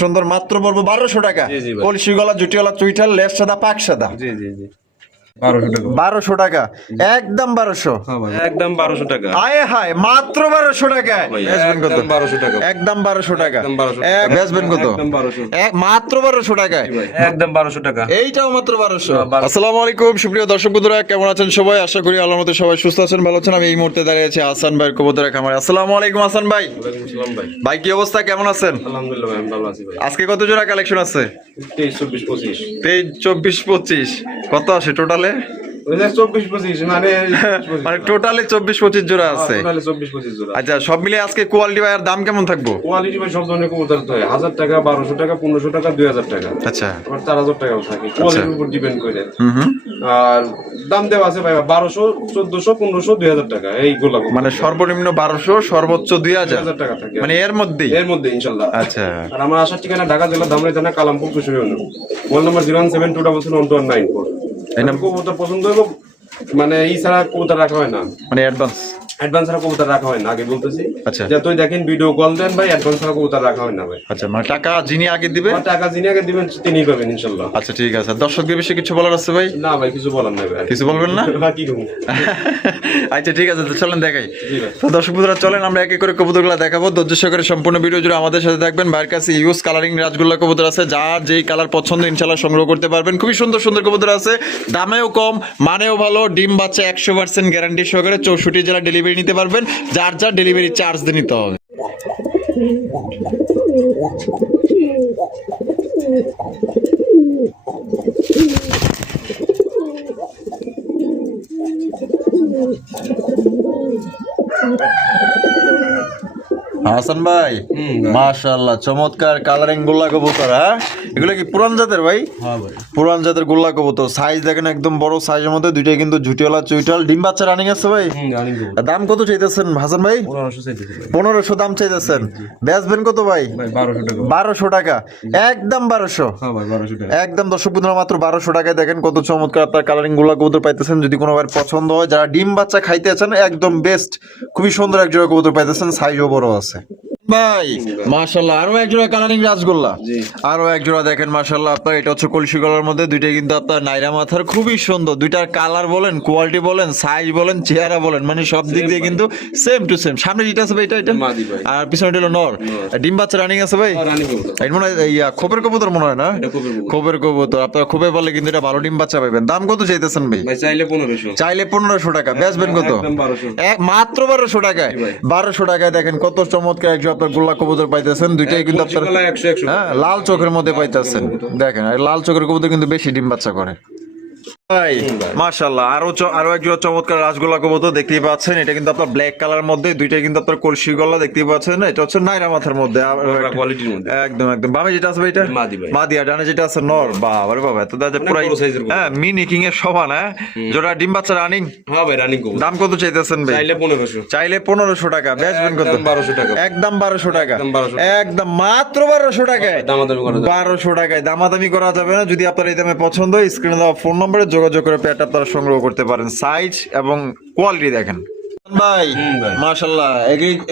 সুন্দর মাত্র পড়বো 1200 টাকা। কলসি গলা, জুটি গলা, চুইঠাল, লেজ সাদা, পাক সাদা। 1200 টাকা একদম 1200 একদম 1200 টাকা। আয় হায় মাত্র 1200 টাকায় একদম 1200 টাকা। একদম 1200 টাকা বেচবেন কত? মাত্র 1200 টাকায় একদম 1200 টাকা। এইটাও মাত্র 1200। আসসালামু আলাইকুম সুপ্রিয় দর্শক বন্ধুরা, কেমন আছেন সবাই? আশা করি আল্লাহর মতে সবাই সুস্থ আছেন, ভালো আছেন। আমি এই মুহূর্তে দাঁড়িয়ে আছি হাসান ভাইয়ের কবুতরের খামারে। আসসালামু আলাইকুম হাসান ভাই। ওয়ালাইকুম আসসালাম ভাই। ভাই কি অবস্থা, কেমন আছেন? আলহামদুলিল্লাহ ভাই, আমি ভালো আছি ভাই। আজকে কত জোড়া কালেকশন আছে? 23 24 25। 23 24 25 কত আসে টোটালে? ওই যে 24 25 মানে মানে টোটালে 24 25 জোড়া আছে। টোটালে 24 25 জোড়া। আচ্ছা, সব মিলে আজকে কোয়ালিটি ভাই আর দাম কেমন থাকবো? কোয়ালিটি ভাই সব ধরনের কবুতর তো হয় 1000 টাকা, 1200 টাকা, 1500 টাকা, 2000 টাকা। আচ্ছা, আবার 4000 টাকাও থাকে, কোয়ালিটির উপর ডিপেন্ড করে। হুম। আর দাম দেওয়া আছে ভাই 1200, 1400, 1500, 2000 টাকা এইগুলা। মানে সর্বনিম্ন 1200, সর্বোচ্চ 2000 টাকা থাকে, মানে এর মধ্যেই। এর মধ্যে ইনশাআল্লাহ। আচ্ছা, আর আমার আসার ঠিকানা ঢাকা জেলা ধামরাই থানা কালামপুর কুশলী ইউনিয়ন। Mobile number 01727712194। এই নাম কবুতর পছন্দ হইব, মানে এই ছাড়া কবুতর রাখা হয় না, মানে অ্যাডভান্স ছাড়া কবুতর রাখা হয় না, আগে বলতেছি। আচ্ছা, যে তুই দেখেন ভিডিও কল দেন ভাই, অ্যাডভান্স ছাড়া কবুতর রাখা হয় না ভাই। আচ্ছা, মানে টাকা যিনি আগে দিবে, আমার টাকা যিনি আগে দিবেন তিনিই পাবেন ইনশাআল্লাহ। আচ্ছা ঠিক আছে। দর্শকদের বিষয়ে কিছু বলার আছে ভাই? না ভাই, কিছু বলার নাই ভাই। কিছু বলবেন না? কি করব? আচ্ছা ঠিক আছে, তো চলেন দেখাই। জি ভাই। তো দর্শক বন্ধুরা চলেন আমরা এক এক করে কবুতরগুলো দেখাবো। ধৈর্য সহকারে সম্পূর্ণ ভিডিও জুড়ে আমাদের সাথে থাকবেন। ভাইয়ের কাছে ইউজ কালারিং রাজগুল্লা কবুতর আছে, যার যেই কালার পছন্দ ইনশাআল্লাহ সংগ্রহ করতে পারবেন। খুবই সুন্দর সুন্দর কবুতর আছে, দামেও কম, মানেও ভালো। ডিম বাচ্চা 100% গ্যারান্টি সহকারে 64 জেলা ডেলিভারি নিতে পারবেন। যার যার ডেলিভারি চার্জ দিয়ে নিতে হবে। হাসান ভাই মাশাআল্লাহ, চমৎকার কালারিং গোল্লা কবুতর। হ্যাঁ, এগুলো কি পুরান জাতের ভাই? হ্যাঁ ভাই, পুরান জাতের গোল্লা কবুতর। সাইজ দেখেন একদম বড় সাইজের মধ্যে, দুইটাই কিন্তু ঝুটিওয়ালা চুইটাল। ডিম বাচ্চা রানিং আছে ভাই? জানি কবুতর। দাম কত চাইতেছেন হাসান ভাই? 1500 চাইতেছি ভাই। 1500 দাম চাইতেছেন। বেচবেন কত ভাই? ভাই 1200 টাকা। 1200 টাকা একদম 1200। হ্যাঁ ভাই 1200 টাকা একদম দর্শক বন্ধুরা মাত্র 1200 টাকায় দেখেন কত চমৎকার আপনার কালারিং গোল্লা কবুতর পাইতেছেন। যদি কোনো ভাই পছন্দ হয়, যারা ডিম বাচ্চা খাইতে চান, একদম বেস্ট। খুবই সুন্দর এক জোড়া কবুতর পাইতেছেন, সাইজও বড় আছে ভাই। মাশাআল্লাহ, আরো এক জোড়া কালারিং রাজগোল্লা, আরো এক জোড়া দেখেন মাশাআল্লাহ আপনার। এটা হচ্ছে কলসি গলার মধ্যে, দুইটাই কিন্তু আপনার নাইরা মাথার। খুবই সুন্দর, দুইটার কালার বলেন, কোয়ালিটি বলেন, সাইজ বলেন, চেহারা বলেন, মানে সব দিক দিয়ে কিন্তু সেম টু সেম। সামনে যেটা আছে ভাই এটা মাদি ভাই, আর পিছনে হলো নর। ডিম বাচ্চা রানিং আছে ভাই? রানী কবুতর। এটা মনে হয় ইয়া খোপের কবুতর মনে হয় না? এটা কবুতর। খোপের কবুতর। আপনারা খোপে বলে কিন্তু এটা ভালো ডিম বাচ্চা পাবেন। দাম কত চাইতেছেন ভাই? ভাই চাইলে 1500। চাইলে 1500 টাকা। বেচবেন কত? একদম 1200। মাত্র 1200 টাকায়। 1200 টাকায় দেখেন কত চমৎকার একজন আপনার গোল্লা কবুতর পাইতেছেন। দুইটাই কিন্তু আপনার হ্যাঁ লাল চোখের মধ্যে পাইতেছেন। দেখেন আর লাল চোখের কবুতর কিন্তু বেশি ডিম বাচ্চা করে ভাই। মাশাআল্লাহ, আরো এক জোড়া চমৎকার রাজগোল্লা কবুতর দেখতেই পাচ্ছেন। এটা কিন্তু আপনার ব্ল্যাক কালার মধ্যে, দুইটাই কিন্তু আপনার কলসি গলা দেখতেই পাচ্ছেন। এটা হচ্ছে নাইরা মাথার মধ্যে, কোয়ালিটির মধ্যে একদম একদম। বামে যেটা আছে ভাই এটা মাদি ভাই। মাদি, আর ডানে যেটা আছে নর। বাবা রে বাবা, এত দাদা পুরো হ্যাঁ মিনি কিং এর সমান। হ্যাঁ, জোড়া ডিম বাচ্চা রানিং। হ্যাঁ ভাই রানিং কবুতর। দাম কত চাইতেছেন ভাই? চাইলে 1500। চাইলে 1500 টাকা। বেচবেন কত? 1200 টাকা। একদম 1200 টাকা। একদম 1200। একদম মাত্র 1200 টাকায়। দামাদামি করা যাবে। 1200 টাকায় দামাদামি করা যাবে না। যদি আপনার এই দামে পছন্দ হয়, স্ক্রিনে দেওয়া ফোন নম্বরে যোগাযোগ করে পেয়ারটা আপনারা সংগ্রহ করতে পারেন। সাইজ এবং কোয়ালিটি দেখেন ভাই। মাশাআল্লাহ,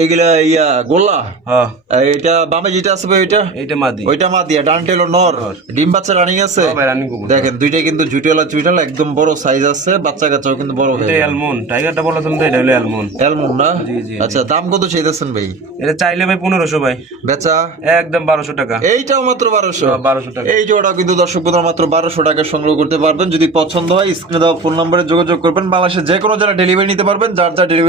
এগুলা ইয়া গোল্লা। হ্যাঁ, এটা বামে যেটা আছে ভাই ওইটা এইটা মাদি। ওইটা মাদি, ডানটা হলো নর। ডিম বাচ্চা রানিং আছে? হ্যাঁ ভাই রানিং কবুতর। দেখেন দুইটাই কিন্তু ঝুটিওয়ালা চুইটাল, একদম বড় সাইজ আছে। বাচ্চা কাচ্চাও কিন্তু বড় হয়ে এটা অ্যালমন্ড টাইগারটা বললাম তো, এটা হলো অ্যালমন্ড। অ্যালমন্ড না? জি জি। আচ্ছা, দাম কত চাইতেছেন ভাই? এটা চাইলে ভাই 1500 ভাই। বেচা একদম 1200 টাকা। এইটাও মাত্র 1200। 1200 টাকা। এই জোড়া কিন্তু দর্শক বন্ধুরা মাত্র 1200 টাকা সংগ্রহ করতে পারবেন। যদি পছন্দ হয়, স্ক্রিনে দেওয়া ফোন নম্বরে যোগাযোগ করবেন। বাংলাদেশের যে কোনো জায়গায় ডেলিভারি নিতে পারবেন, যার যার ডেলিভারি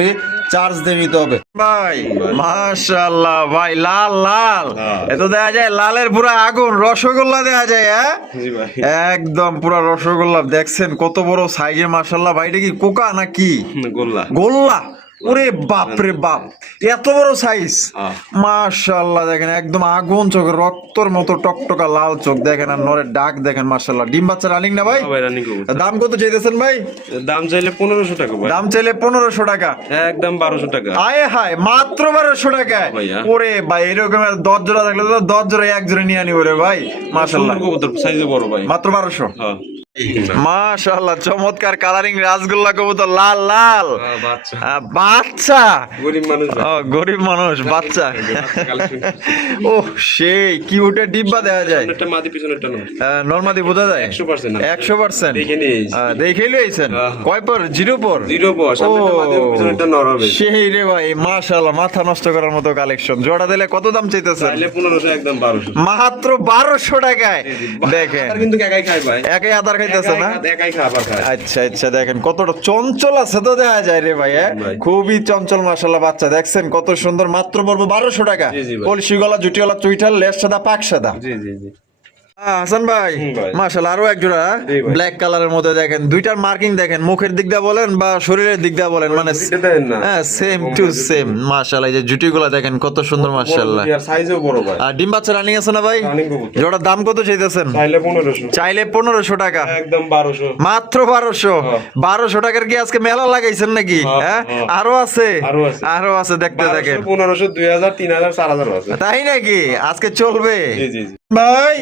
চার্জ দিয়ে নিতে হবে ভাই। মাশাআল্লাহ ভাই, লাল লাল, এত দেখা যায় লালের পুরো আগুন। রসগোল্লা দেখা যায়। হ্যাঁ জি ভাই, একদম পুরো রসগোল্লা। দেখছেন কত বড় সাইজের মাশাআল্লাহ ভাই। এটা কি কোকা নাকি গোল্লা? গোল্লা। ওরে বাপ রে বাপ, এত বড় সাইজ। মাশাআল্লাহ দেখেন একদম আগুন চোখ, রক্তর মতো টকটকা লাল চোখ। দেখেন আর নরের ডাক দেখেন মাশাআল্লাহ। ডিম বাচ্চা রানিং না ভাই? ভাই রানিং কবুতর। দাম কত চাইতেছেন ভাই? দাম চাইলে 1500 টাকা ভাই। দাম চাইলে 1500 টাকা। একদম 1200 টাকা। আয় হায় মাত্র 1200 টাকায়। ওরে ভাই, এরকম 10 জোড়া থাকলে তো 10 জোড়া এক জোড়া নিয়ে আনি ওরে ভাই। মাশাআল্লাহ, কবুতর সাইজে বড় ভাই। মাত্র 1200। হ্যাঁ। মাশাআল্লাহ, চমৎকার কালারিং রাসগোল্লা কবুতর, লাল লাল বাচ্চা বাচ্চা। গরিব মানুষ ও গরিব মানুষ বাচ্চা। ও সেই কিউটের ডিব্বা দেখা যায়, একটা মাদি পিছনেরটা না নরমাদি বোঝা যায় 100% 100%। দেখে নিয়েছি। দেখে লইছেন কয় পর? 0 পর। 0 বস সামনেটা মাদি পিছনেরটা নর হবে। সেই রে ভাই, মাশাআল্লাহ, মাথা নষ্ট করার মতো কালেকশন। জোড়া দিলে কত দাম চাইতেছেন? তাইলে 1500 একদম 1200 মাত্র 1200 টাকায়। দেখেন আর কিন্তু একাই খায় ভাই, একাই আদার খাইতেছে না? একাই খাবার খায়। আচ্ছা আচ্ছা, দেখেন কতটা চঞ্চল আছে তো দেখা যায় রে ভাই, ভাই। খুবই চঞ্চল মাশাআল্লাহ বাচ্চা। দেখছেন কত সুন্দর, মাত্র পড়বো 1200 টাকা। জি, জি ভাই। কলসি গলা, জুটি গলা, চুইঠাল, লেজ সাদা, পাক সাদা। জি জি জি হাসান ভাই, ভাই। মাশাআল্লাহ আরো এক জোড়া জি ভাই। ব্ল্যাক কালারের মধ্যে দেখেন, দুইটার মার্কিং দেখেন, মুখের দিক দিয়ে বলেন বা শরীরের দিক দিয়ে বলেন, মানে এটা দেন না। হ্যাঁ সেম টু সেম মাশাআল্লাহ। এই যে জুটিগুলা দেখেন কত সুন্দর মাশাআল্লাহ। আর সাইজও বড় ভাই। আর ডিম বাচ্চা রানিং আছে না ভাই? রানিং কবুতর। জোড়ার দাম কত চাইতেছেন? তাইলে 1500 চাইলে 1500 টাকা, একদম 1200 মাত্র 1200। 1200 টাকার কি আজকে মেলা লাগাইছেন নাকি? হ্যাঁ আরো আছে, আরো আছে। আরো আছে, দেখতে দেখেন। 1500 2000 3000 4000 আছে। তাই নাকি? আজকে চলবে জি জি জি ভাই।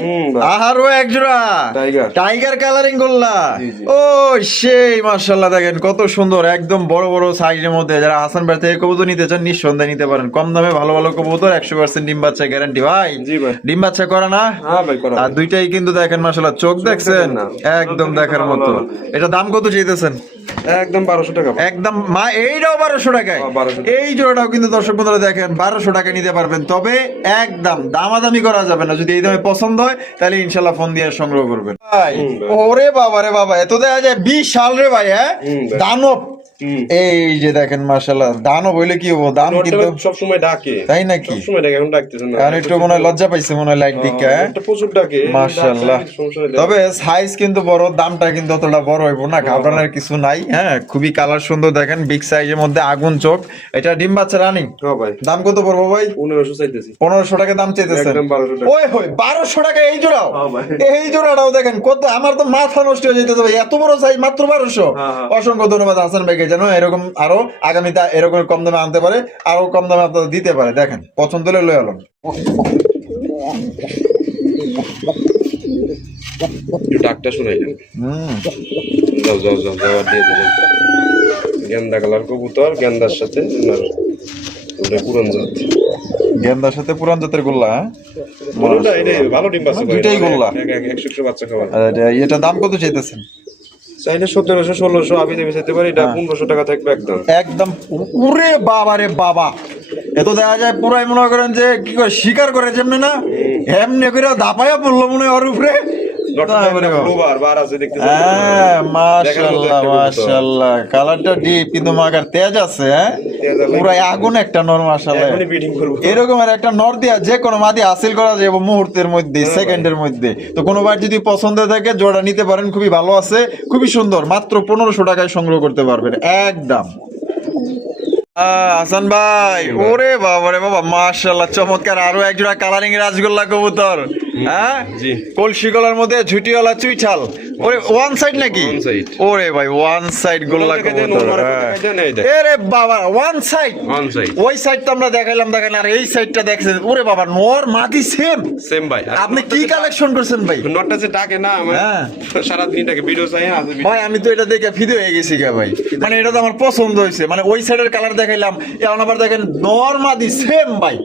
ভাই। আরো এক জোড়া টাইগার। টাইগার কালারিং গোল্লা। জি, জি। ও সেই মাশাআল্লাহ, দেখেন কত সুন্দর, একদম বড় বড় সাইজের মধ্যে। যারা হাসান ভাই থেকে কবুতর নিতে চান নিঃসন্দেহে নিতে পারেন, কম দামে ভালো ভালো কবুতর, 100% ডিম বাচ্চা গ্যারান্টি ভাই। জি ভাই। ডিম বাচ্চা করে না? হ্যাঁ ভাই করা। আর দুইটাই কিন্তু দেখেন মাশাআল্লাহ, চোখ দেখছেন দেখেন না। একদম চোখ দেখার দেখেন মতো। ভালো। এটা দাম কত চাইতেছেন? একদম 1200 টাকা ভাই। একদম এইটাও 1200 টাকায়। 1200 টাকা। এই জোড়াটাও কিন্তু দর্শক বন্ধুরা দেখেন 1200 টাকা নিতে পারবেন, তবে একদম দামাদামি করা যাবে না। যদি এই দামে পছন্দ হয় তাহলে ইনশাল্লাহ ফোন দিয়ে সংগ্রহ করবেন ভাই। ভাই। ওরে বাবা রে বাবা, এত দেখা যায় 20 সাল রে ভাই। হ্যাঁ ভাই। দানব। হুম। এই যে দেখেন মাশাআল্লাহ, দানব হইলে কি হবো, দাম কিন্তু সব সময় ডাকে। তাই নাকি? সব সময় ডাকে, এখন ডাকতেছেন না। কারণ একটু মনে হয় লজ্জা পাইছে মনে হয় লাইট দিকে। হ্যাঁ? একটা প্রচুর ডাকে। মাশাআল্লাহ। তবে সাইজ কিন্তু বড়, দামটা কিন্তু অতটা বড় হইব না, ঘাবড়ানোর কিছু নাই। হ্যাঁ খুবই কালার সুন্দর, দেখেন বিগ সাইজের মধ্যে আগুন চোখ। এটা ডিম বাচ্চা রানিং। হ্যাঁ ভাই। দাম কত পড়বো ভাই? 1500 চাইতেছি। 1500 টাকা দাম চাইতেছেন? একদম 1200 টাকা। ওই হই 1200 টাকা এই জোড়াও? হ্যাঁ ভাই। এই জোড়াটাও দেখেন কত, আমার তো মাথা নষ্ট হয়ে যেতেছে ভাই, এত বড় সাইজ মাত্র 1200। হ্যাঁ, হ্যাঁ। অসংখ্য ধন্যবাদ হাসান ভাইকে, যেন এরকম আরো আগামীতে এরকম কম দামে আনতে পারে, আরো কম দামে আপনাদের দিতে পারে। দেখেন পছন্দ হলে লয়ে আলো। একটু ডাকটা শুনাই যান। যাও যাও যাও যাও, আর দিয়ে দিলেন। গেন্দা কালার কবুতর, গেন্দার সাথে আপনার ওটা পুরান জাত। গেন্দার সাথে পুরান জাতের গোল্লা। হ্যাঁ? কোনটা এটা ভালো ডিম বাচ্চা করে। দুইটাই গোল্লা। 100 বাচ্চা খাওয়া। আর এটা দাম কত চাইতেছেন? চাইলে 1700 1600 আমি দেবে চাইতে পারি, এটা 1500 টাকা থাকবে একদম। একদম। উরে বাবা রে বাবা, এত দেখা যায় পুরাই মনে করেন যে কি করে শিকার করে যেমনি না, এমনি করে ধাপাইয়া পড়লো মনে হয় ওর উপরে। ব্লুবার বার আছে দেখতেছেন। হ্যাঁ মাশাআল্লাহ একটা কবুতর। মাশাআল্লাহ, কালারটা ডিপ কিন্তু মাগার তেজ আছে। হ্যাঁ তেজ আছে। পুরাই আগুন একটা নর মাশাআল্লাহ। এখনই ব্রিডিং করব। এরকমের একটা নর দিয়া যে কোনো মাদি হাসিল করা যাবে মুহূর্তের মধ্যে, সেকেন্ডের মধ্যে। তো কোনো বার যদি পছন্দ থাকে জোড়া নিতে পারেন, খুবই ভালো আছে, খুবই সুন্দর, মাত্র 1500 টাকায় সংগ্রহ করতে পারবেন একদম। হাসান ভাই, ওরে বাবা রে বাবা, মাশাআল্লাহ চমৎকার আরো এক জোড়া কালারিং রাজগোল্লা কবুতর। হ্যাঁ জি। কলসি গলার মধ্যে ঝুটিওয়ালা চুইঠাল। ওরে ওয়ান সাইড নাকি? One side। ওরে ভাই ওয়ান সাইড গোল্লা কবুতর। এরে বাবা ওয়ান সাইড। On side. ওই সাইড তো আমরা দেখাইলাম, দেখেন আর এই সাইডটা দেখছেন, ওরে বাবা নর মাদি সেম। সেম ভাই। আপনি কি কালেকশন করছেন ভাই? নটটা যে ডাকে না আমার, হ্যাঁ। সারা দিন ডাকে, ভিডিও চাই আছে। ভাই আমি তো এটা দেখে ফিদে হয়ে গেছি গা ভাই, মানে এটা তো আমার পছন্দ হয়েছে। মানে ওই সাইডের কালার দেখাইলাম, এখন আবার দেখেন নর মাদি সেম ভাই,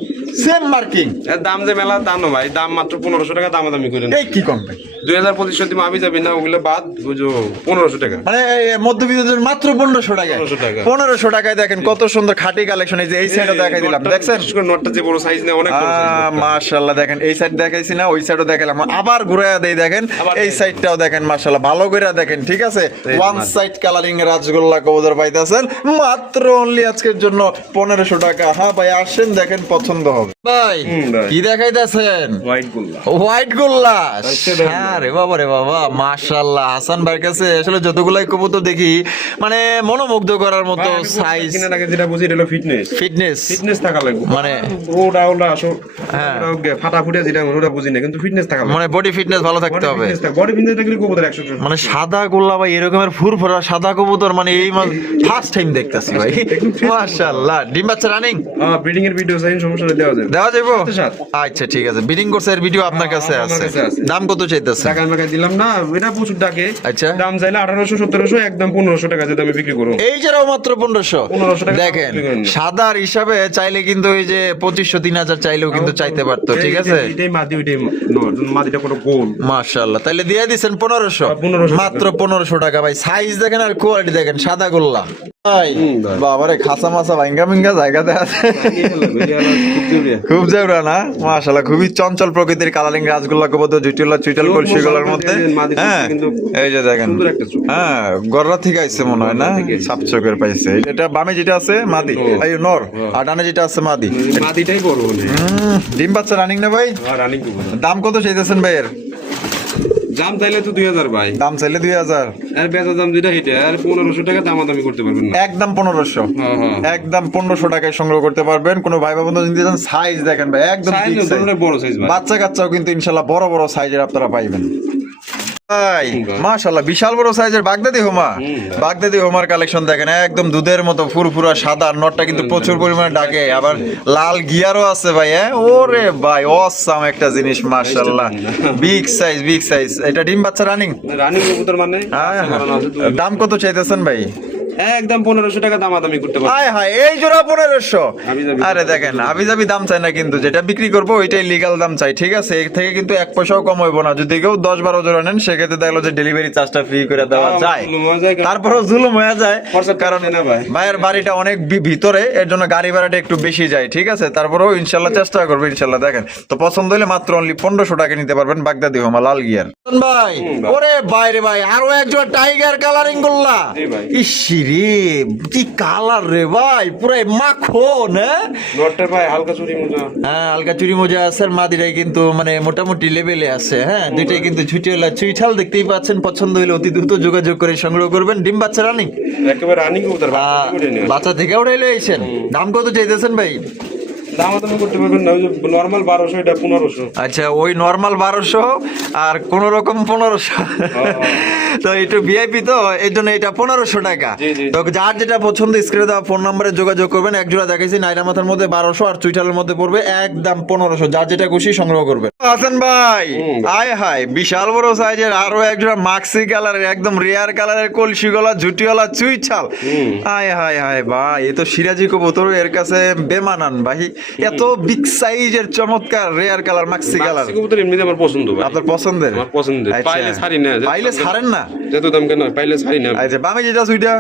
সেম মার্কিং। এর দাম যে মেলা দাম না ভাই, দাম মাত্র 1500 টাকা দামাদামি করেন। এই কি কম ভাই? 2025 দিন আমি যাবি না, ওগুলো বাদ বুঝো 1500 টাকা। মানে মধ্যবিত্তের মাত্র 1500 টাকায়। 1500 টাকা। 1500 টাকায় দেখেন কত সুন্দর খাঁটি কালেকশন। এই যে এই সাইডও দেখাই দিলাম, দেখছেন? বিশেষ করে নটটা যে বড় সাইজ নেই, অনেক বড় সাইজ। মাশাআল্লাহ, দেখেন এই সাইড দেখাইছি না, ওই সাইডও দেখালাম, আবার ঘুরাইয়া দেই, দেখেন আবার এই দেই। সাইডটাও দেখেন মাশাআল্লাহ, ভালো করে দেখেন, ঠিক আছে? এই ওয়ান মাছ। সাইড কালারিং রাজগোল্লা কবুতর পাইতেছেন মাত্র অনলি আজকের জন্য 1500 টাকা। হ্যাঁ ভাই আসেন, দেখেন পছন্দ হবে। ভাই ভাই। কি দেখাইতেছেন? হোয়াইট গোল্লা। হোয়াইট গোল্লা। আচ্ছা, দেখেন। হ্যাঁ রে বাবা রে বাবা, মাশাআল্লাহ হাসান ভাইয়ের কাছে আসলে যতগুলাই কবুতর দেখি মানে মনোমুগ্ধ করার মতো সাইজ, কিনার আগে যেটা বুঝি এটা হলো ফিটনেস। ফিটনেস। ফিটনেস থাকা লাগবে। মানে ওটা ওটা আসো, হ্যাঁ। ফাটা ফুটে যেটা ওটা বুঝি না, কিন্তু ফিটনেস থাকা লাগবে। মানে বডি ফিটনেস ভালো থাকতে হবে। বডি ফিটনেস থাকলে কবুতর 100%। মানে সাদা গোল্লা ভাই, এরকমের ফুরফুরা সাদা কবুতর মানে এই ফার্স্ট টাইম দেখতাছি ভাই। মাশাআল্লাহ। ডিম বাচ্চা রানিং? ব্রিডিং এর ভিডিও চাই, সমস্যা নেই, দেওয়া দেওয়া যাবে। দেওয়া যাবো? সাত। আচ্ছা ঠিক আছে, বিডিং করছে এর ভিডিও আপনার কাছে আমার আছে। কাছে আছে। দাম কত চাইতেছে? টাকা আমাকে দিলাম না, এটা প্রচুর ডাকে। আচ্ছা। দাম চাইলে 1800 1700, একদম 1500 টাকা দিয়ে আমি বিক্রি করব। এই যারাও মাত্র 1500 1500 টাকা দেখেন, বিক্রি করেন না। সাদার হিসাবে চাইলে কিন্তু এই যে 2500 3000 চাইলেও কিন্তু চাইতে পারতো, ঠিক আছে? এটাই মাদি, ওইটাই নর। মাদিটা কোনো গোল। মাশাআল্লাহ, তাইলে দিয়ে দিছেন 1500, 1500 মাত্র 1500 টাকা ভাই। সাইজ দেখেন আর কোয়ালিটি দেখেন, সাদা গোল্লা ভাই। ভাই। বাবারে খাসা মাসা ভাঙ্গা ভিঙ্গা জায়গাতে আছে, খুব জেবরা না? মাশাআল্লাহ, খুবই চঞ্চল প্রকৃতির কালারিং রাজগোল্লা কবুতর, জুটিলা চুইটাল চোখ কলসিগুলোর মোটা মধ্যে। দেখেন, মাদি হ্যাঁ কিন্তু এই যে দেখেন, সুন্দর একটা চোখ। হ্যাঁ গররা থেকে আইছে মনে হয় না, থেকে আইছে। সাপ চোখের পাইছে। এটা বামে যেটা আছে মাদি, এই নর, আর ডানে যেটা আছে মাদি। মাদিটাই বড় হলে। ডিম বাচ্চা রানিং না ভাই? রানিং কবুতর। দাম কত চাইতেছেন ভাইয়ের? দাম চাইলে তো 2000 ভাই। দাম চাইলে 2000, আর বেচা দাম যেটা হিটে আর 1500 টাকা দামাদামি করতে পারবেন না। একদম 1500, হ্যাঁ, হ্যাঁ। একদম 1500 টাকায় সংগ্রহ করতে পারবেন। কোনো ভাই বন্ধু যদি চান, সাইজ দেখেন ভাই, একদম সাইজ big size। বড় সাইজ ভাই। বাচ্চা কাচ্চাও কিন্তু ইনশাল্লাহ বড় বড় সাইজের আপনারা পাইবেন ভাই। মাশাআল্লাহ, বিশাল বড় সাইজের বাগদাদি হোমা। বাগদাদি হোমার কালেকশন দেখেন, একদম দুধের মতো ফুরফুরা সাদা। নটটা কিন্তু প্রচুর পরিমাণে ডাকে, আবার লাল গিয়ারও আছে ভাই। হ্যাঁ ওরে ভাই, অসাম একটা জিনিস মাশাআল্লাহ, বিগ সাইজ, বিগ সাইজ। এটা ডিম বাচ্চা রানিং? রানিং কবুতর মানে দাম কত চাইতেছেন ভাই? একদম 1500 টাকা দামাদামি করতে পারবেন। হায় হায়, এই জোড়া 1500? হাবিজাবি। আরে দেখেন, হাবিজাবি দাম চাই না কিন্তু, যেটা বিক্রি করবো ওইটাই লিগ্যাল দাম চাই, ঠিক আছে? এর থেকে কিন্তু 1 পয়সাও কম হইব না। যদি কেউ 10-12 জোড়া নেন, সেক্ষেত্রে দেখলো যে ডেলিভারি চার্জটা ফ্রি করে দেওয়া যায়। জুলুম হয়ে যায়, তারপরেও জুলুম হয়ে যায়, খরচা কারণ টানে না ভাই। ভাইয়ের বাড়িটা অনেক ভিতরে, এর জন্য গাড়ি ভাড়াটা একটু বেশি যায়, ঠিক আছে? তারপরেও ইনশাল্লাহ চেষ্টা করবে, ইনশাল্লাহ। দেখেন তো, পছন্দ হলে মাত্র অনলি 1500 টাকা নিতে পারবেন বাগদাদি হোমা লাল গিয়ার ভাই। ভাই। ওরে বাইরে ভাই, আরো একজন টাইগার কালারিং গোল্লা। জি ভাই। ইসিরে কি কালার রে ভাই, পুরাই মাখন। হ্যাঁ নটটা ভাই হালকা চুরি মোজা। হ্যাঁ, আলগা চুরি মজা আছে, আর মাদিরাই কিন্তু মানে মোটামুটি লেভেলে আছে। হ্যাঁ, দুইটাই কিন্তু ছুটিওয়ালা চুইঠাল, দেখতেই পাচ্ছেন। পছন্দ হলে অতি দ্রুত যোগাযোগ করে সংগ্রহ করবেন। ডিম বাচ্চা রানিং? একেবারে রানিং কবুতর, বাচ্চা থেকে উঠে নিয়ে আসে। বাচ্চা থেকে উঠাইলে আইছেন। দাম কত চাইতেছেন ভাই? দামাদামি করতে পারবেন না, ওই যে নরমাল 1200, এটা 1500। আচ্ছা, ওই নরমাল 1200 আর কোন রকম 1500। তো একটু ভিআইপি তো, এই জন্য এটা 1500 টাকা। জি, জি। তো যার যেটা পছন্দ স্ক্রিনে দেওয়া ফোন নম্বরে যোগাযোগ করবেন। এক জোড়া দেখাইছি নাইরা মাথার মধ্যে 1200, আর চুইঠালের মধ্যে পড়বে একদম 1500। যার যেটা খুশি সংগ্রহ করবেন। হাসান ভাই, আয় হায়, বিশাল বড় সাইজের আরো এক জোড়া মাক্সি কালারের, একদম রেয়ার কালারের কলসি গলা ঝুটিওয়ালা চুইঠাল। আয় হায় হায় ভাই, এ তো সিরাজি কবুতর, এর কাছে বেমানান ভাই। এত বিগ সাইজের চমৎকার rare colour Maksi colour Maksi কবুতর এমনিতে আমার পছন্দ ভাই। আপনার পছন্দের? আমার পছন্দের। আচ্ছা। পাইলে ছাড়ি না। পাইলে ছাড়েন না? যত দাম কেন, পাইলে ছাড়ি না। আচ্ছা, বামে যেটা সুইটা,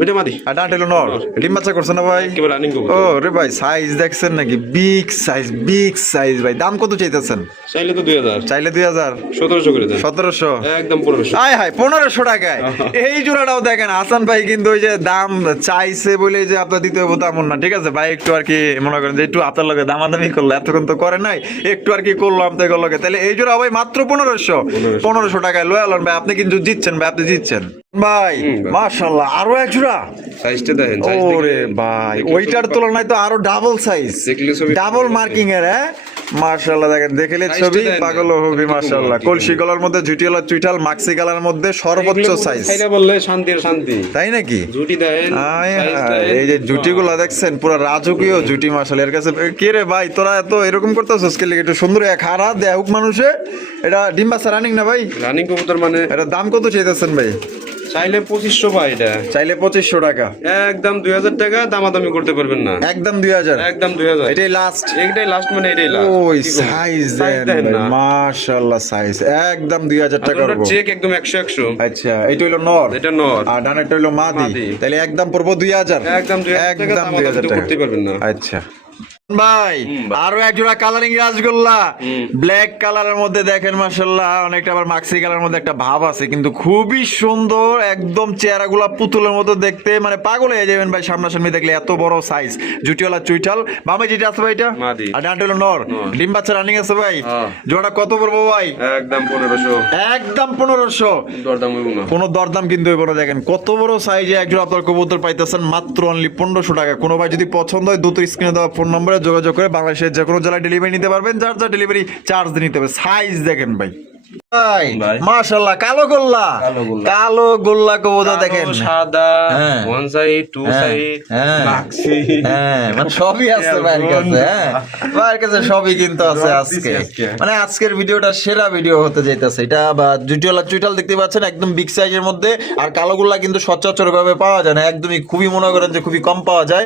ওইটা মাদি। আর ডান টেলো নর। ডিম বাচ্চা করছে না ভাই? একেবারে রানিং ও কবুতর। রে ভাই, সাইজ দেখছেন নাকি? বিগ সাইজ, বিগ সাইজ ভাই। দাম কত চাইতেছেন? চাইলে তো 2000, চাইলে 2000, 1700 করে দেন। 1700, একদম 1500। আয় হায় 1500 টাকায়। এই জোড়াটাও দেখেন, হাসান ভাই কিন্তু ওই যে দাম চাইছে বলে যে আপনার দিতে হবে তেমন না, ঠিক আছে ভাই? একটু আর কি মনে করেন যে একটু আপনার লগে দামাদামি করলো, এতক্ষণ তো করে নাই, একটু আর কি করলাম তো লগে। তাহলে এই জোড়া ভাই মাত্র 1500 টাকায় লয়ে আলেন ভাই। আপনি কিন্তু জিতছেন ভাই, আপনি জিতছেন ভাই। মাশাআল্লাহ, আরো এক জোড়া। সাইজটা দেখেন, সাইজ ওরে ভাই, ওইটার তুলনায় তো আরো ডাবল সাইজ, দেখলে ছবি ডাবল মার্কিং এর। হ্যাঁ মাশাআল্লাহ, দেখেন দেখলে সাইজটা ছবি দেন। পাগল হবি। মাশাআল্লাহ, কলসি গলার মধ্যে ঝুটিওয়ালা চুইঠাল, মাক্সি কালার মধ্যে সর্বোচ্চ সাইজ। খাইলা বললে শান্তির শান্তি। তাই নাকি? জুটি দেন, আয় সাইজ হায়, দেন। এই যে জুটিগুলো দেখছেন, পুরো রাজকীয় জুটি। মাশাআল্লাহ, এর কাছে কে রে ভাই, তোরা এত এরকম করতেছস কে? একটু সুন্দর এক হারা দেউক মানুষে। এটা ডিম বাচ্চা রানিং না ভাই? রানিং কবুতর মানে এটা দাম কত চাইতেছেন ভাই? চাইলে 2500 ভাই, এটা চাইলে 2500 টাকা, একদম 2000 টাকা দামাদামি করতে পারবেন না। একদম 2000, একদম 2000। এটাই লাস্ট। এইটাই লাস্ট, মানে এটাই লাস্ট। ওই সাইজ দেন ভাই, মাশাআল্লাহ সাইজ একদম 2000 টাকা আপনার পড়বো। চেক একদম 100। আচ্ছা, এটা হইলো নর, এটা নর, আর ডানেরটা হইলো মাদি। মাদি। তাহলে একদম পড়বো 2000, একদম 2000 টাকা একদম 2000 দামাদামি টাকা করতে পারবেন না। আচ্ছা ভাই, ভাই। আরো এক জোড়া কালারিং রাসগোল্লা, ব্ল্যাক কালারের মধ্যে দেখেন। মাশাআল্লাহ, অনেকটা আবার মাক্সি কালারের মধ্যে একটা ভাব আছে, কিন্তু খুবই সুন্দর। একদম চেহারাগুলা পুতুলের মতো দেখতে, মানে পাগল হয়ে যাবেন ভাই সামনাসামনি দেখলে। এত বড় সাইজ, জুটিওয়ালা চুইঠাল। বামে যেটা আছে ভাই, এটা মাদি। আর ডানটা হলো নর। ডিম বাচ্চা রানিং আছে ভাই। হ্যাঁ। জোড়া কত পড়বো ভাই? একদম 1500। একদম 1500। দরদাম হইব না। কোনো দরদাম কিন্তু হইব না। দেখেন কত বড় সাইজে একজন আপনার কবুতর পাইতেছেন মাত্র অনলি 1500 টাকা। কোনো ভাই যদি পছন্দ হয়, দ্রুত স্ক্রিনে দেওয়া ফোন নম্বরে যোগাযোগ করে বাংলাদেশের যে কোনো জেলায় ডেলিভারি নিতে পারবেন। যার যা ডেলিভারি চার্জ নিতে হবে। সাইজ দেখেন ভাই। ভাই ভাই। মাশাআল্লাহ কালো গোল্লা কালো গোল্লা। কালো গোল্লা কবুতর দেখেন সাদা হ্যাঁ। 1 সাইড 2 হ্যাঁ, সাইড হ্যাঁ। মাক্সি হ্যাঁ মানে সবই আছে ভাইয়ের কাছে হ্যাঁ ভাইয়ের কাছে সবই কিন্তু আছে সব আজকে দিছি আজকে। মানে আজকের ভিডিওটা সেরা ভিডিও হতে যাইতেছে এটা বা চুইটাল দেখতে পাচ্ছেন একদম বিগ সাইজের মধ্যে আর কালোগুলা কিন্তু সচরাচর ভাবে পাওয়া যায় না একদমই খুবই মনে করেন যে খুবই কম পাওয়া যায়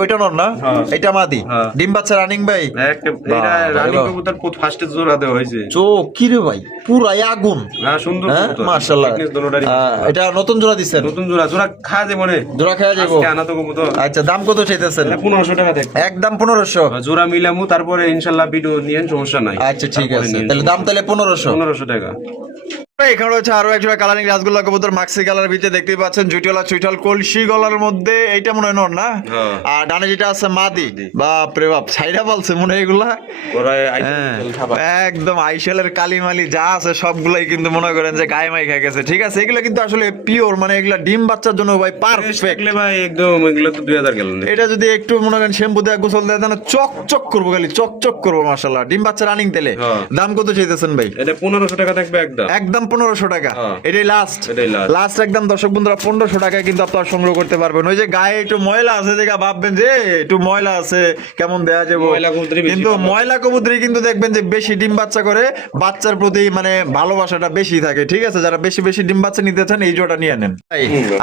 ওইটা নর না হ্যাঁ। এটা মাদি হ্যাঁ। ডিম বাচ্চা রানিং ভাই এটা বাহ, রানী বাহ। কবুতর ফার্স্টে জোড়া দেওয়া হয়েছে চোখ কি রে ভাই পুরাই আগুন হ্যাঁ সুন্দর হ্যাঁ কবুতর। মাশাআল্লাহ Thickness দোনোটারই। এটা নতুন জোড়া দিচ্ছেন নতুন জোড়া জোড়া খাওয়া যাবে মনে জোড়া খেয়া যাবো আজকে আনা তো কবুতর আচ্ছা দাম কত চাইতেছেন এটা 1500 টাকা দেখ একদম 1500 জোড়া মিলামু তারপরে ইনশাআল্লাহ ভিডিও নিয়ে সমস্যা নাই আচ্ছা ঠিক তারপরে আছে নিয়েন। তাহলে দাম তাহলে 1500 1500 টাকা এখানে রয়েছে আরো একটা কালারিং রাসগোল্লা কবুতর মাক্সি কালার ভিতরে দেখতেই পাচ্ছেন জুটিওয়ালা চুইটাল কলসি গলার মধ্যে এইটা মনে হয় নর না হ্যাঁ। আর ডানে যেটা আছে মাদি বাপ রে বাপ সাইডা বলছে মনে হয় এগুলা ওরা হ্যাঁ, খাবার একদম আইশেলের কালিমালি যা আছে সবগুলাই কিন্তু মনে করেন যে গায়ে মাই খেয়ে গেছে ঠিক আছে এগুলো কিন্তু আসলে পিওর মানে এগুলা ডিম বাচ্চার জন্য ভাই পারফেক্ট দেখলে ভাই একদম এগুলো তো 2000 গেল না এটা যদি একটু মনে করেন শ্যাম্পু দিয়ে গোসল দেয় তাহলে চকচক করবো খালি চকচক করবো মাশাআল্লাহ ডিম বাচ্চা রানিং তেলে হ্যাঁ। দাম কত চাইতেছেন ভাই এটা 1500 টাকা থাকবে একদম একদম 1500 টাকা হ্যাঁ। এটাই লাস্ট এটাই last। লাস্ট একদম দর্শক বন্ধুরা 1500 টাকায় কিন্তু আপনারা সংগ্রহ করতে পারবেন ওই যে গায়ে একটু ময়লা আছে দেখা ভাববেন যে একটু ময়লা আছে কেমন দেয়া যাবে ময়লা কবুতরই বেশি কিন্তু ভালো। ময়লা কবুতরি কিন্তু দেখবেন যে বেশি ডিম বাচ্চা করে বাচ্চার প্রতি মানে ভালোবাসাটা বেশি থাকে ঠিক আছে যারা বেশি বেশি ডিম বাচ্চা নিতে চান এই জোড়া নিয়ে নেন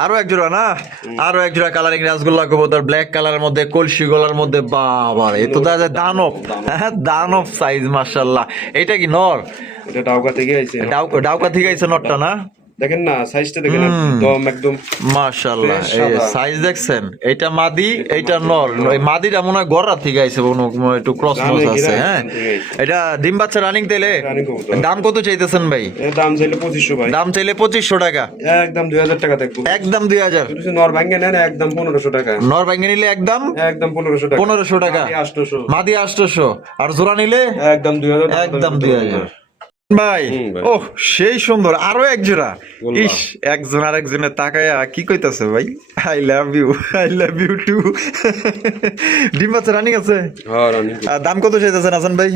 আরো এক জোড়া না আরো এক জোড়া কালারিং রাসগোল্লা কবুতর ব্ল্যাক কালারের মধ্যে কলসি গলার মধ্যে বাবা এ তো দেখা যায় দানব হ্যাঁ দানব সাইজ মাশাআল্লাহ এটা কি নর এটা ডাউকা থেকে আইছে ডাউকা থেকে আইছে নরটা না দেখেন না সাইজটা দেখেন একদম একদম মাশাআল্লাহ Fresh এই সাদা। সাইজ দেখছেন এটা মাদি এইটা নর এই মাদিটা মনে হয় গড়া থেকে আইছে কোনো একটু ক্রস রানিং মোস আছে রানিং হ্যাঁ থেকে আইছে। এটা ডিম বাচ্চা রানিং তেলে রানিং কবুতর। দাম কত চাইতেছেন ভাই এর দাম চাইলে 2500 ভাই দাম চাইলে 2500 টাকা একদম 2000 টাকা থাকবে একদম 2000 যদি নর ভাঙ্গে নেন একদম 1500 টাকা নর ভাঙ্গে নিলে একদম একদম 1500 টাকা 1500 টাকা 800 মাদি 800 আর জোড়া নিলে একদম 2000 টাকা একদম 2000 ভাই ভাই। ওহ সেই সুন্দর আরো এক জোড়া গোল্লা। ইস একজন আরেকজনের তাকায়া কি কইতাছে ভাই আই লাভ ইউ টু ডিম বাচ্চা রানিং আছে হ্যাঁ রানিং আর দাম কত চাইতেছেন হাসান ভাই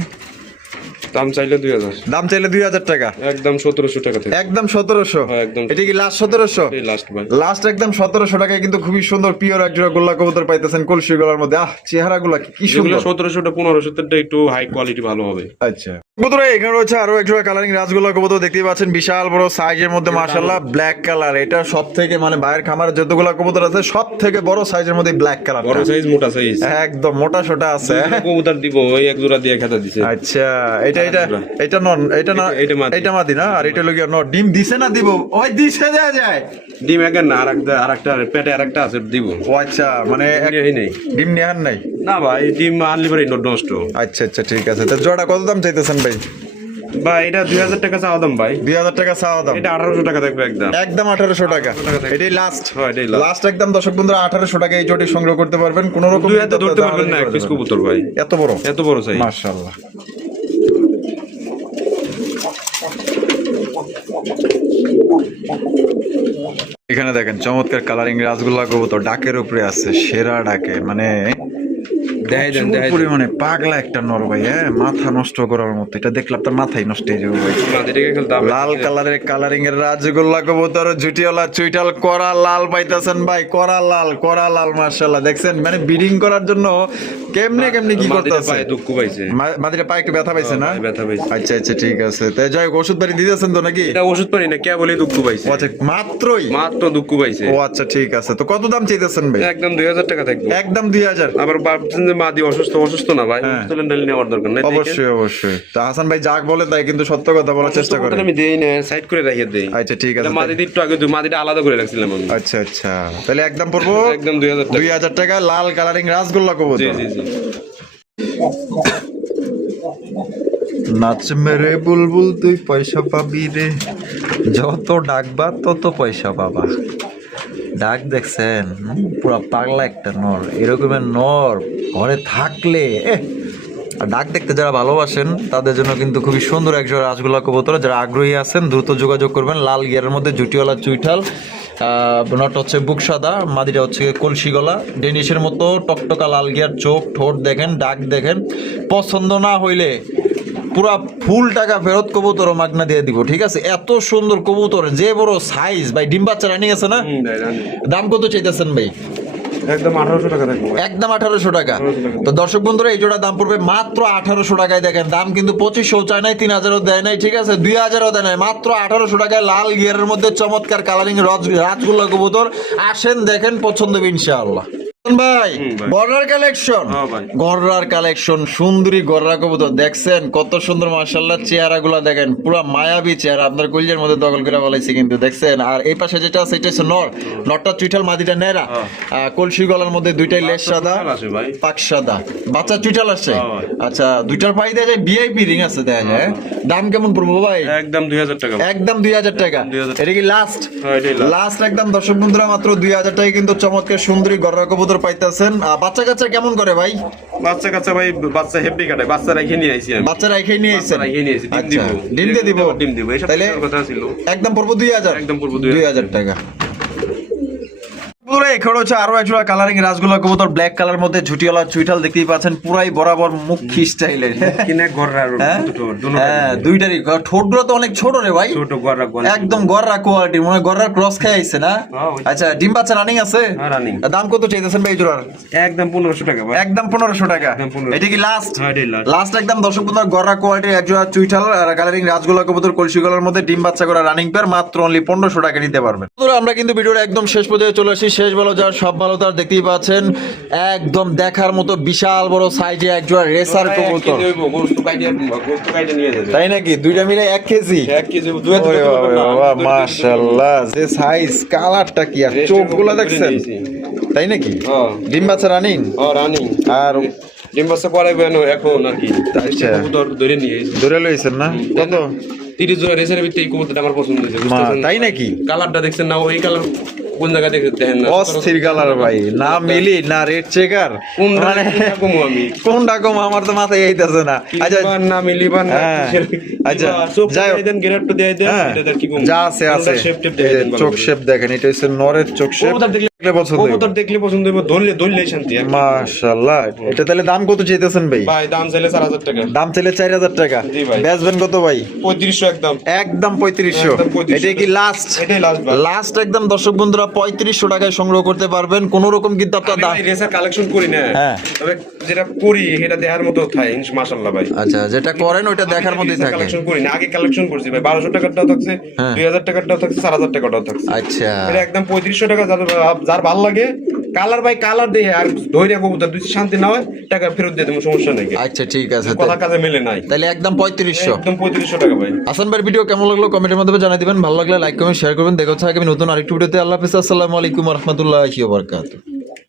দাম চাইলে 2000 দাম চাইলে 2000 টাকা একদম 1700 টাকা থেকে একদম 1700 হ্যাঁ, একদম। এটা কি লাস্ট 1700 এই লাস্ট ভাই লাস্ট একদম 1700 টাকায় কিন্তু খুবই সুন্দর পিওর এক জোড়া গোল্লা কবুতর পাইতেছেন কলসি গলার মধ্যে চেহারা গুলা কি যেগুলো সুন্দর 1700 টা 1500 টা একটু হাই কোয়ালিটি ভালো হবে আচ্ছা কবুতর এখানে রয়েছে আরো এক জোড়া কালারিং রাজগোল্লা কবুতর দেখতেই পাচ্ছেন বিশাল বড় সাইজের মধ্যে মাশাআল্লাহ ব্ল্যাক কালার এটা সব থেকে মানে বাইরের খামারের যতগুলা কবুতর আছে সব থেকে বড় সাইজের মধ্যে ব্ল্যাক কালার বড় সাইজ মোটা সাইজ একদম মোটা সোটা আছে কবুতর দিব ওই এক জোড়া দিয়ে খেতা দিছে আচ্ছা এটা নন এটা না এটা মাদি। এটা মাদি না আর এটা লগিয়া ন ডিম দিছে না দিব ওই দিছে দেয়া যায় ডিম এক না আরেকটা পেটে আরেকটা আছে দিব ও আচ্ছা মানে এই নেই ডিম নেহান নাই না ভাই ডিম আনলি পরে নষ্ট আচ্ছা আচ্ছা ঠিক আছে তো জোড়া কত দাম চাইতেছেন ভাই ভাই এটা 2000 টাকা চাওয়া দাম ভাই 2000 টাকা চাওয়া দাম এটা 1800 টাকা থাকবে একদম একদম 1800 টাকা টাকা থাকবে। এটাই লাস্ট হ্যাঁ, এটাই last। লাস্ট একদম দর্শক বন্ধুরা 1800 টাকা এই জোটি সংগ্রহ করতে পারবেন কোন রকম দুই হাতে ধরতে পারবেন না এক পিস কবুতর ভাই এত বড় এত বড় সাইজ মাশাআল্লাহ এখানে দেখেন চমৎকার কালারিং রাসগোল্লা কবুতর ডাকের উপরে আছে সেরা ডাকে মানে দেখাই দেন, প্রচুর দেখাই দেন। পরিমাণে পাগলা একটা নর ভাই হ্যাঁ মাথা নষ্ট করার মতো এটা দেখলে আপনার মাথাই নষ্ট হয়ে যাবে ভাই মাদিটাকে খেলতে হবে লাল কালারের কালারিং এর রাজগোল্লা কবুতর জুটিওয়ালা চুইটাল করা লাল পাইতাছেন ভাই করা লাল মাশাআল্লাহ দেখছেন মানে ব্রিডিং করার জন্য কেমনে কি মাদিটা করতেছে পায়ে দুঃখ পাইছে মাদিরা পায়ে একটু ব্যথা পাইছে না পায়ে ব্যথা পাইছে। আচ্ছা আচ্ছা ঠিক আছে তাই যাই হোক, ওষুধ বাড়ি দিতেছেন তো নাকি এটা ওষুধ পারি না কে বলে দুঃখ পাইছে ও আচ্ছা মাত্রই মাত্র দুঃখ পাইছে ও আচ্ছা ঠিক আছে তো কত দাম চাইতেছেন ভাই একদম 2000 টাকা থাকবে একদম 2000 আবার ভাবছেন যে মাদি অসুস্থ না ভাই হ্যাঁ। অসুস্থ হলে নেওয়ার দরকার নাই অবশ্যই তো হাসান ভাই যাক বলে তাই কিন্তু সত্য কথা বলার চেষ্টা করে আমি দেই না সাইড করে রাখিয়ে দেই আচ্ছা ঠিক আছে মাদিটা একটু আগে মাদিটা আলাদা করে রাখছিলাম আমি আচ্ছা তাহলে একদম পড়বো একদম 2000 টাকা 2000 টাকা লাল কালারিং রাসগোল্লা জি কবুতর জি জি নাচ মেরে বুলবুল তুই পয়সা পাবি রে যত ডাকবা তত পয়সা পাবা ডাক দেখছেন পুরা পাগলা একটা নর এরকমের নর ঘরে থাকলে আর ডাক দেখতে যারা ভালোবাসেন তাদের জন্য কিন্তু খুবই সুন্দর একজন রাসগোল্লা কবুতর যারা আগ্রহী আছেন দ্রুত যোগাযোগ করবেন লাল গিয়ারের মধ্যে জুটিওয়ালা চুইঠাল নট হচ্ছে বুক সাদা মাদিটা হচ্ছে কলসি গলা ডেনিশের মতো টকটকা লাল গিয়ার চোখ ঠোঁট দেখেন ডাক দেখেন পছন্দ না হইলে পুরা ফুল টাকা ফেরত কবুতর মাগনা দিয়ে দিব, ঠিক আছে? এত সুন্দর কবুতর, যে বড় সাইজ ভাই, ডিম বাচ্চা রানিং আছে না? ভাই রানি দাম কত চাইতেছেন ভাই? একদম 1800 টাকা থাকবে ভাই। একদম 1800 টাকা। তো দর্শক বন্ধুরা, এই জোড়া দাম পড়বে মাত্র 1800 টাকায়। দেখেন দাম কিন্তু 2500 চায় নাই, 3000ও দেয় নাই, ঠিক আছে? 2000ও দেয় নাই, মাত্র 1800 টাকায় লাল গিয়ারের মধ্যে চমৎকার কালারিং রাজগুলা কবুতর। আসেন দেখেন, পছন্দ হবে ইনশাআল্লাহ। ভাই গররার কালেকশন, হ্যাঁ ভাই। গররার কালেকশন, সুন্দরী গররা কবুতর দেখছেন কত সুন্দর, মাশাআল্লাহ। চেহারা গুলা দেখেন, পুরো মায়াবী চেহারা, আপনার কলিজার মধ্যে দখল করে বলাইছে কিন্তু, দেখছেন? আর এই পাশে যেটা আছে এটা হচ্ছে নরটা চুইঠাল, মাদিটা নেরা, কলসি গলার মধ্যে দুইটাই লেস সাদা, আছে ভাই। পাক সাদা, বাচ্চা চুইঠাল আসছে। আচ্ছা, দুইটার পাই দেয়া যায়, ভিআইপি রিং আছে দেয়া যায়। দাম কেমন পড়বো ভাই? একদম 2000 টাকা। একদম 2000 টাকা। 2000 এটা কি লাস্ট? হ্যাঁ, এটাই last। লাস্ট একদম। দর্শক বন্ধুরা, মাত্র 2000 টাকায় কিন্তু চমৎকার সুন্দরী গররা কবুতর পাইতেছেন। বাচ্চা কাচ্চা কেমন করে ভাই? বাচ্চা কাচ্চা ভাই, বাচ্চা হেভি কাটায়, বাচ্চা রেখে নিয়ে আইছি আমি। বাচ্চারা এখানে নিয়ে এসেছেন? বাচ্চা রেখে নিয়ে আইছি, ডিম আচ্ছা, দিব। ডিম দিয়ে দিব? ডিম দিব, এই তাইলে সব কথা ছিল। একদম পড়বো 2000। একদম পড়বো 2000 2000 টাকা। বন্ধুরা, এখানে হচ্ছে আরো একজোড়া কালারিং রাজগোলা কবুতর, ব্ল্যাক কালার মধ্যে ঝুটিওয়ালা চুইঠাল, দেখতেই পাচ্ছেন পুরাই বরাবর মুখী স্টাইলের। কিনে গররা হ্যাঁ? দুটো হ্যাঁ, দুইটারই ঠোঁটগুলো তো অনেক ছোট রে ভাই, ছোট গররা একদম গররা কোয়ালিটি, মনে হয় গররার ক্রস খেয়ে আইছে না? হ্যাঁ, ওই। আচ্ছা, ডিম বাচ্চা রানিং আছে? হ্যাঁ, running। দাম কত চাইতেছেন ভাই এই জোড়ার? একদম 1500 টাকা ভাই। একদম 1500 টাকা। একদম 1500 এটা কি লাস্ট? হ্যাঁ, এটাই last। লাস্ট একদম। দর্শক বন্ধুরা, গররা কোয়ালিটির একজোড়া চুইঠাল আর কালারিং রাজগোলা কবুতর, কলসি গলার মধ্যে ডিম বাচ্চা করা রানিং পেয়ার, মাত্র অনলি 1500 টাকা নিতে পারবেন। বন্ধুরা, আমরা কিন্তু ভিডিওর একদম শেষ পর্যায়ে চলে আসি। শেষ ভালো যার সব ভালো তার, দেখতেই পাচ্ছেন একদম দেখার মতো বিশাল বড় সাইজে একজোড়া রেসার কবুতর। তাই নাকি? দুইটা মিলে 1 কেজি? মাশাআল্লাহ, যে সাইজ, কালারটা কি, আর চোখগুলো দেখছেন? তাই নাকি? ডিম বাচ্চা রানিং? আর ডিম বাচ্চা করাইবো এখন আর কি। আচ্ছা। কবুতর ধরে নিয়ে এসেছি। ধরে লইছেন না? কত? 30 জোড়া রেসের ভিতরে এই কবুতরটা আমার পছন্দ হয়েছে, মা, বুঝতেছেন? তাই নাকি? কালারটা দেখছেন না? ওই কালার কোন জায়গা দেখেন না? অস্থির কালার ভাই, না মিলি না রেড চেকার, মানে কমু আমি কোনটা কম আমার তো মাথায় আইতাছে না। আচ্ছা, কিংবা না মিলিবা না হ্যাঁ। আচ্ছা, আচ্ছা, চোখ যাই হোক। দিয়ে দেন, গেরাটটা দিয়ে দেন, হ্যাঁ, এটা কি কমু? যা আছে আছে। শেপ টেপ এই দিয়ে যে দেন, চোখ শেপ দেখেন, এটা হচ্ছে নরের চোখ শেপ। কবুতর দেখলে পছন্দ হইব। কবুতর দেখলে পছন্দ হইব, ধরলে শান্তি। মাশাআল্লাহ। এটা তাহলে দাম কত চাইতেছেন ভাই? ভাই দাম চাইলে 4000 টাকা। দাম চাইলে 4000 টাকা। জি ভাই। বেচবেন কত ভাই? 3500 একদম। একদম 3500। একদম 3500 এটা কি লাস্ট? এটাই লাস্ট ভাই। লাস্ট একদম। দর্শক বন্ধুরা, 3500 টাকায় সংগ্রহ করতে পারবেন, কোন রকম কিন্তু আপনার আমি দাম। ভাই রেসার কালেকশন করি না, হ্যাঁ। তবে যেটা করি এটা দেখার মতো থাকে, মাশাআল্লাহ ভাই। আচ্ছা, যেটা করেন ওইটা দেখার মধ্যেই থাকে। কালেকশন করি না, আগে কালেকশন করছি ভাই। 1200 টাকাটাও থাকছে, হ্যাঁ। 2000 টাকাটাও থাকছে, 4000 টাকাটাও থাকছে। আচ্ছা, এটা একদম 3500 টাকা। যার ভালো লাগে কালার ভাই, কালার দিয়ে আর ধৈর্য কবুতর দুই শান্তি না হয়, টাকা ফেরত দিয়ে দেবো, সমস্যা নেই। আচ্ছা, ঠিক আছে। কথা কাজে মিলে নাই, তাহলে একদম 3500। একদম 3500 টাকা ভাই। হাসান ভাইয়ের ভিডিও কেমন লাগলো কমেন্টের মাধ্যমে জানিয়ে দিবেন। ভালো লাগলে লাইক কমেন্ট শেয়ার করবেন। দেখা হচ্ছে আগামী নতুন আরেকটি ভিডিওতে। আল্লাহ হাফেজ, আসসালামু আলাইকুম ওয়া রাহমাতুল্লাহি ওয়া বারাকাতুহু।